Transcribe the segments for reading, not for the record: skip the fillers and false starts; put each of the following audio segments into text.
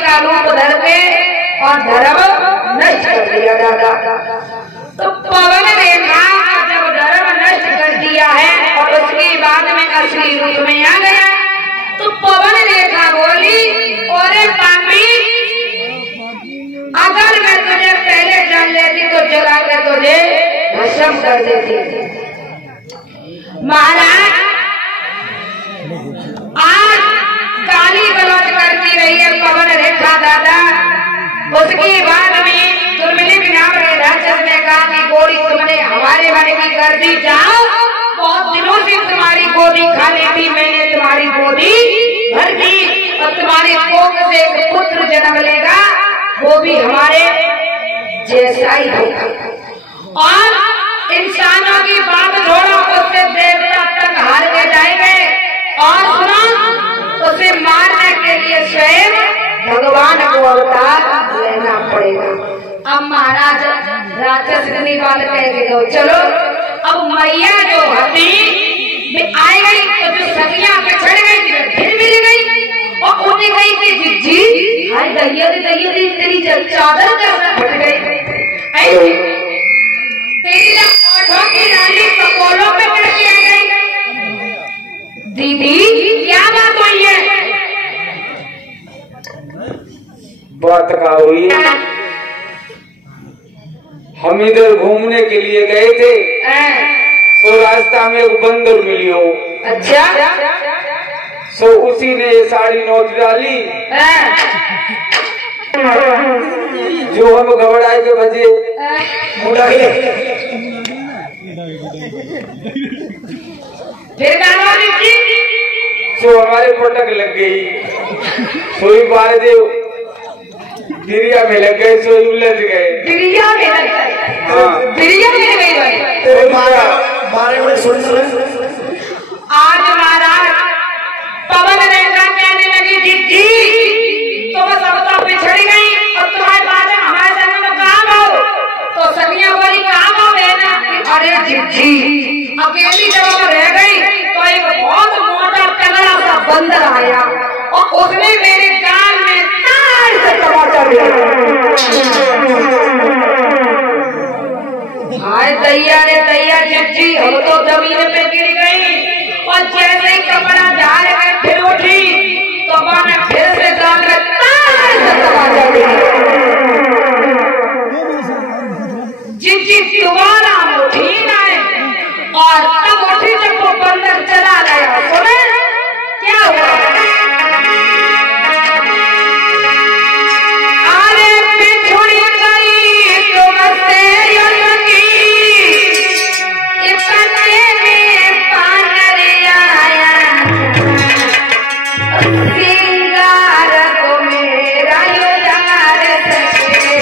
का रूप धर के और धर्म नष्ट कर दिया दादा। तो पवन रेखा जब धर्म नष्ट कर दिया है और उसके बाद में असली रूप में आ गया, तो पवन रेखा बोली, ओरे पापी, अगर मैं तुझे पहले जान लेती तो जला के तुझे भस्म कर देती। महाराज आज गाली गलौज करती रही है पवन रेखा दादा। उसके बाद में दुर्मिलिक नाम के राक्षस ने कहा कि गोरी तुमने हमारे मन की कर दी, जाओ, बहुत दिनों से तुम्हारी गोदी खाली थी, मैंने तुम्हारी गोदी भर दी और तुम्हारे कोख से एक पुत्र जन्म लेगा, वो भी हमारे जैसा ही होगा। और इंसानों की बात छोड़ो, उससे देवता तक हार के जाएंगे। और सुनो, उसे मारने के लिए स्वयं भगवान को अवतार लेना पड़ेगा। अब महाराज राक्षस की बात कह के दो, चलो अब मैया जो हथी आई गई, तो जो सखियां बिछड़ गई फिर मिल गई और उन्हें गई कि जिज्जी हाय दैया तेरी चादर कैसे फट गई, तेरी ओठों की लाली कपोलों पे कैसे आ गई, दीदी क्या बात हुई है? बात का हुई, हम इधर घूमने के लिए गए थे, तो रास्ता में एक बंदर मिली हो। अच्छा, सो उसी ने ये साड़ी नोच डाली, जो हम घबराए के बजे मुड़ा गए। जो हमारे पटक लग गई, सोई बार दिरिया में लग गए, सोई उलझ गए। दिरिया में लग गए? हाँ, दिरिया में गई। तेरे बारे में सुन आज महाराज पवन रेखा कहने लगी, जिज्जी तुम सब तो पिछड़ गई और तुम्हारे बाद हमारे संग में काम हो। तो सनिया बोली काम हो बहना? अरे जिज्जी अकेली जब रह गई तो एक बहुत मोटा तगड़ा सा बंदर आया और उसने मेरे कान में तार से तमाचा दिया। हाय दैया रे दैया, जिज्जी हम तो जमीन पे गिर गई और जैसे ही कपड़ा झाड़ के फिर उठी तो मैंने फिर से कान में तार से तमाचा दिया। जिज्जी दोबारा उठी ना और तब उठी जब वो बंदर चला गया। सुने क्या हुआ? अरे बिछुड़ी गई तुमसे युलकी, इतने में पानर आया, सिंगार को मेरा युजार सके,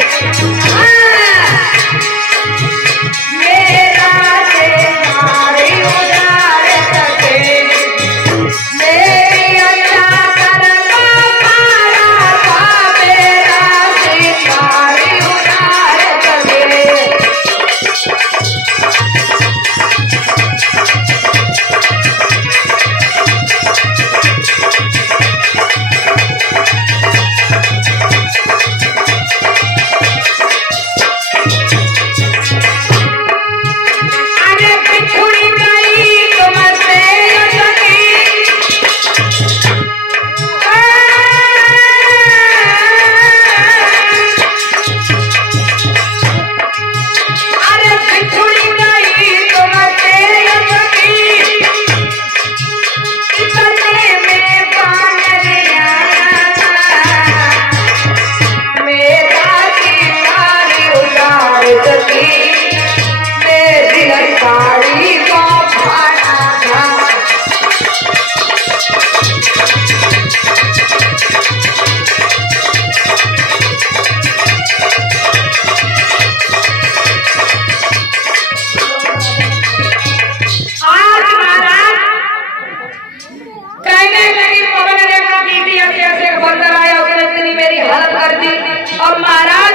और महाराज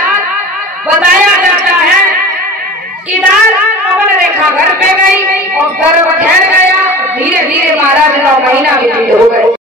बताया जाता है इधर पवन रेखा घर पे गई और गर्भ ठहर गया। धीरे धीरे महाराज 9 महीना व्यतीत हो गए।